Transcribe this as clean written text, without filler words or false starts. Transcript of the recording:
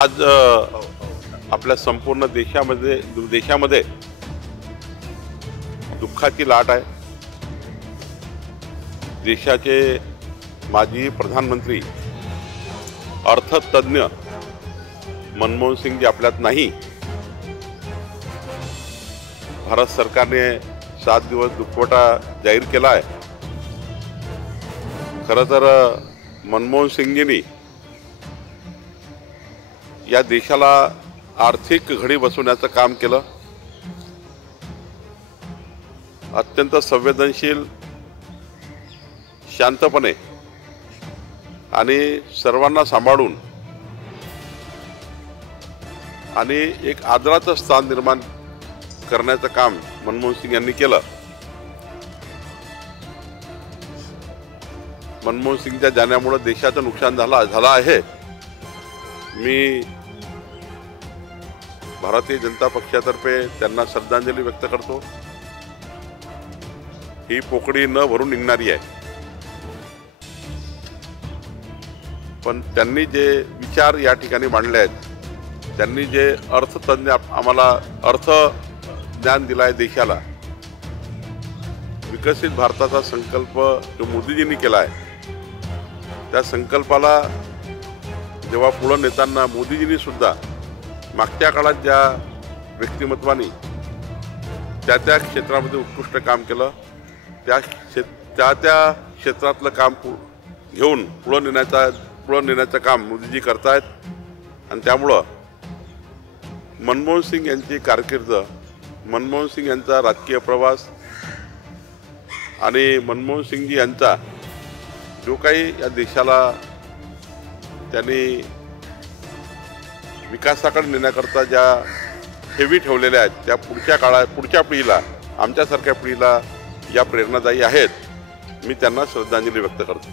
आज आपल्या संपूर्ण देशामध्ये दुःखाची लाट आहे। देशाचे माजी प्रधानमंत्री अर्थतज्ञ मनमोहन सिंग जी आपल्यात नाही। भारत सरकारने 7 दिवस दुखवटा जाहीर केला आहे। खरं तर मनमोहन सिंगजींनी या देशाला आर्थिक घडी बसवण्याचं काम केलं। अत्यंत संवेदनशील, शांतपणे आणि सर्वांना सांभाळून आणि एक आदराचं स्थान निर्माण करण्याचं काम मनमोहन सिंग यांनी केलं। मनमोहन सिंगच्या जाण्यामुळे देशाचं नुकसान झालं आहे। मी भारतीय जनता पक्षातर्फे त्यांना श्रद्धांजली व्यक्त करतो। ही पोकळी न भरून निघणारी आहे, पण त्यांनी जे विचार या ठिकाणी मांडले आहेत, त्यांनी जे अर्थतज्ञ आम्हाला अर्थ ज्ञान दिलाय देशाला, विकसित भारताचा संकल्प जो मोदीजींनी केला आहे, त्या संकल्पाला जेव्हा पुढे नेताना मोदीजींनी सुद्धा मागच्या काळात ज्या व्यक्तिमत्वानी त्या क्षेत्रामध्ये उत्कृष्ट काम केलं, त्या क्षेत्रातलं काम घेऊन पुढे नेण्याचं काम मोदीजी करतायत। आणि त्यामुळं मनमोहन सिंग यांची कारकीर्द, मनमोहन सिंग यांचा राजकीय प्रवास आणि मनमोहन सिंगजी यांचा जो काही या देशाला त्यांनी विकासाकडे नेण्याकरता ज्या ठेवी ठेवलेल्या आहेत, त्या पुढच्या पिढीला, आमच्यासारख्या पिढीला या प्रेरणादायी आहेत। मी त्यांना श्रद्धांजली व्यक्त करतो।